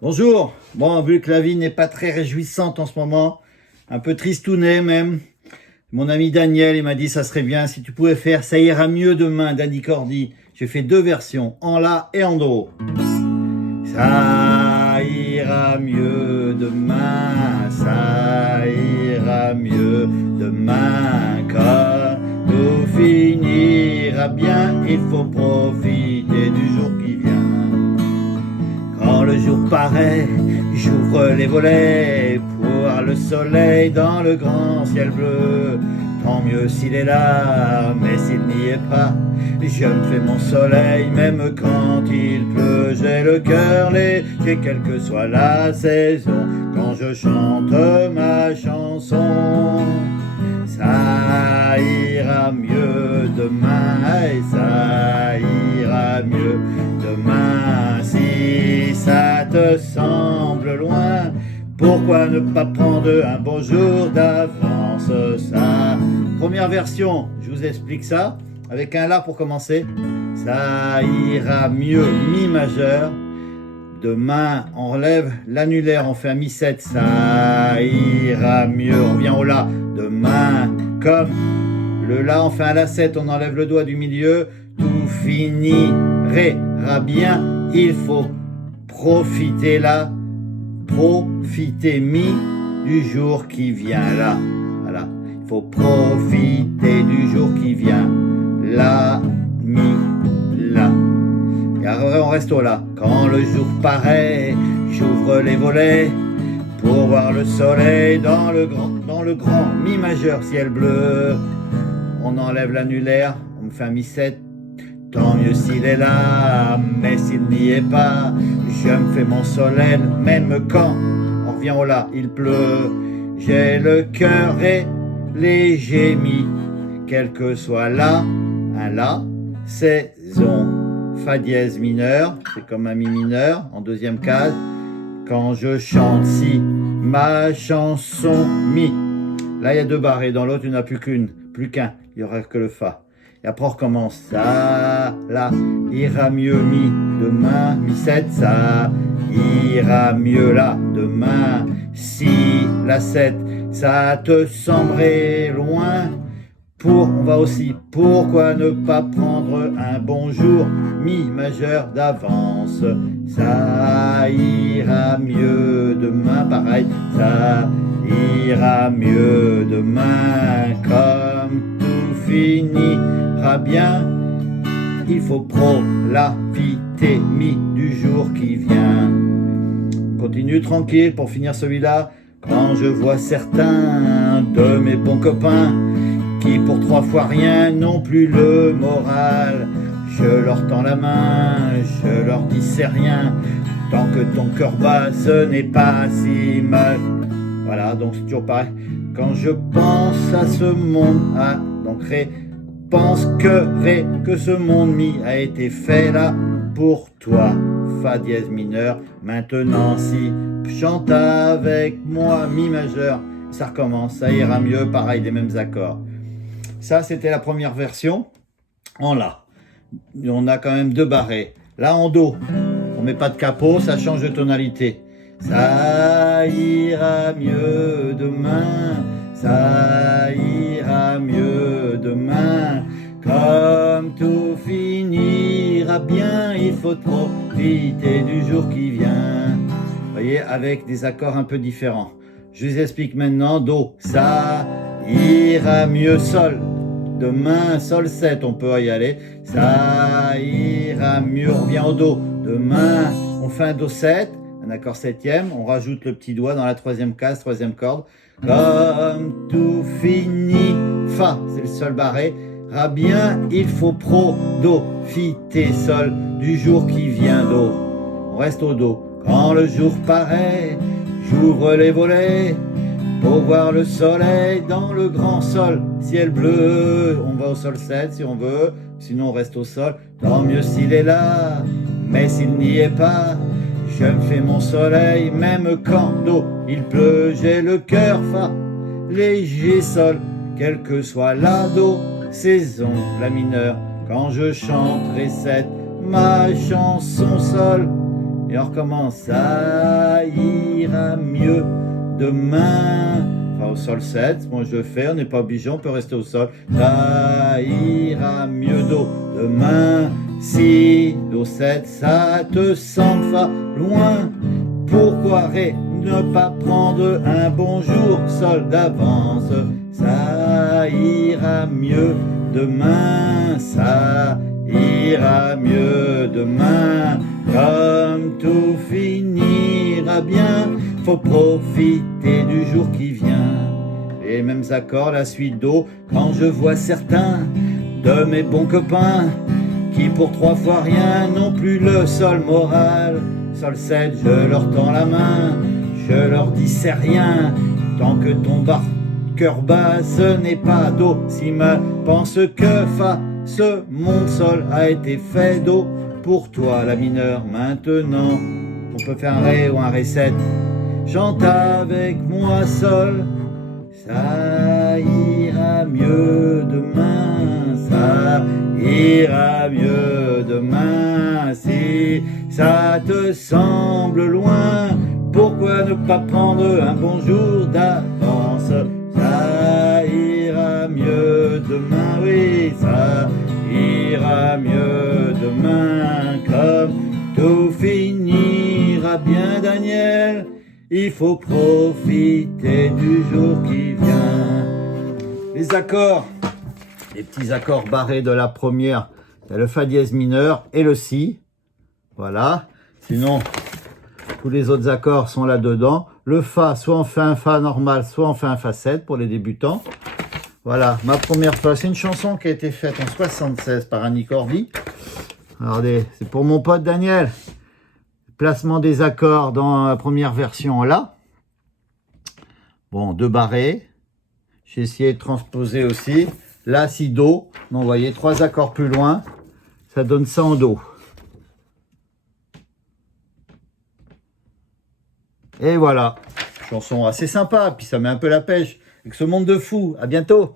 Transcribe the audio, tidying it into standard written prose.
Bonjour. Bon, vu que la vie n'est pas très réjouissante en ce moment, un peu tristounet même, mon ami Daniel, il m'a dit ça serait bien si tu pouvais faire Ça ira mieux demain d'Andy Cordy. J'ai fait deux versions, en la et en do. Ça ira mieux demain, ça ira mieux demain, quand tout finira bien, il faut profiter du jour qui vient. Quand le jour paraît, j'ouvre les volets pour voir le soleil dans le grand ciel bleu. Tant mieux s'il est là, mais s'il n'y est pas, je me fais mon soleil même quand il pleut. J'ai le cœur léger quelle que soit la saison, quand je chante ma chanson. Ça ira mieux demain, et ça ira mieux demain. Si ça te semble loin, pourquoi ne pas prendre un bon jour d'avance? Ça, première version, je vous explique ça, avec un La pour commencer. Ça ira mieux, Mi majeur. Demain, on relève l'annulaire, on fait un Mi7, ça ira mieux. On vient au La. Demain, comme le La, on fait un La7, on enlève le doigt du milieu. Tout finira bien, il faut profiter là, profiter Mi du jour qui vient là. Voilà, il faut profiter du jour qui vient. La, Mi, La. Et après on reste au La. Quand le jour paraît, j'ouvre les volets pour voir le soleil dans le grand Mi majeur, ciel bleu. On enlève l'annulaire, on me fait un Mi7. Tant mieux s'il est là, mais s'il n'y est pas, je me fais mon soleil même quand on revient au La, il pleut. J'ai le cœur léger Mi, quel que soit là, un La, saison. Fa dièse mineur, c'est comme un Mi mineur en deuxième case. Quand je chante Si, ma chanson Mi. Là, il y a deux barres et dans l'autre, il n'y en a plus qu'un. Il n'y aura que le Fa. Et après, on recommence. Ça, là, ira mieux Mi. Demain, Mi7, ça ira mieux là. Demain, Si, la 7, ça te semblerait loin. On va aussi, pourquoi ne pas prendre un bon jour Mi majeur d'avance? Ça ira mieux demain, pareil, ça ira mieux demain, comme tout finira bien, il faut profiter Mi du jour qui vient. On continue tranquille pour finir celui-là. Quand je vois certains de mes bons copains qui pour 3 fois rien n'ont plus le moral, je leur tends la main, je leur dis c'est rien, tant que ton cœur bat, ce n'est pas si mal. Voilà, donc c'est toujours pareil. Quand je pense à ce monde, donc Ré, pense que Ré, que ce monde Mi a été fait là pour toi. Fa dièse mineur, maintenant Si, chante avec moi Mi majeur, ça recommence, ça ira mieux, pareil, les mêmes accords. Ça, c'était la première version en La. On a quand même deux barrés. Là, en Do, on met pas de capot, ça change de tonalité. Ça ira mieux demain, ça ira mieux demain. Comme tout finira bien, il faut profiter du jour qui vient. Vous voyez, avec des accords un peu différents. Je vous explique maintenant. Do, ça ira mieux, Sol. Demain, Sol 7, on peut y aller. Ça ira mieux. On vient au Do. Demain, on fait un Do 7, un accord septième. On rajoute le petit doigt dans la troisième case, troisième corde. Comme tout finit, Fa, c'est le Sol barré. Ra bien, il faut profiter, Sol, du jour qui vient, Do. On reste au Do. Quand le jour paraît, j'ouvre les volets pour voir le soleil dans le grand Sol, ciel bleu. On va au Sol 7 si on veut, sinon on reste au Sol. Tant mieux s'il est là, mais s'il n'y est pas, je me fais mon soleil même quand Do, il pleut. J'ai le cœur Fa, léger Sol, quel que soit la Do, saison, la mineure. Quand je chante Ré 7, ma chanson Sol, Et on recommence. Ça ira mieux demain. Enfin, au sol 7, moi je fais, on n'est pas obligé, on peut rester au sol. Ça ira mieux do demain. Si, do 7, ça te semble fa loin. Pourquoi ré ne pas prendre un bonjour sol d'avance? Ça ira mieux demain, ça ira mieux demain. Comme tout finira bien, faut profiter du jour qui vient. Les mêmes accords, la suite do, quand je vois certains de mes bons copains qui pour 3 fois rien n'ont plus le sol moral. Sol 7, je leur tends la main, je leur dis c'est rien, tant que ton cœur bas, ce n'est pas do. Si mal pense que fa, ce monde sol a été fait do. Pour toi la mineure maintenant, on peut faire un ré ou un ré 7. Chante avec moi sol, ça ira mieux demain, ça ira mieux demain. Si ça te semble loin, pourquoi ne pas prendre un bonjour d'avance? Ça ira mieux demain, oui, ça ira mieux demain. Comme tout finira bien, Daniel, il faut profiter du jour qui vient. Les accords, les petits accords barrés de la première, il y a le fa dièse mineur et le si. Voilà. Sinon, tous les autres accords sont là-dedans. Le fa, soit on fait un fa normal, soit on fait un fa 7 pour les débutants. Voilà, ma première fois. C'est une chanson qui a été faite en 76 par Annie Cordy. Regardez, c'est pour mon pote Daniel. Placement des accords dans la première version là. Bon, 2 barrés. J'ai essayé de transposer aussi. Là, si do. Donc, vous voyez, 3 accords plus loin. Ça donne ça en do. Et voilà. Chanson assez sympa. Puis ça met un peu la pêche avec ce monde de fous. À bientôt.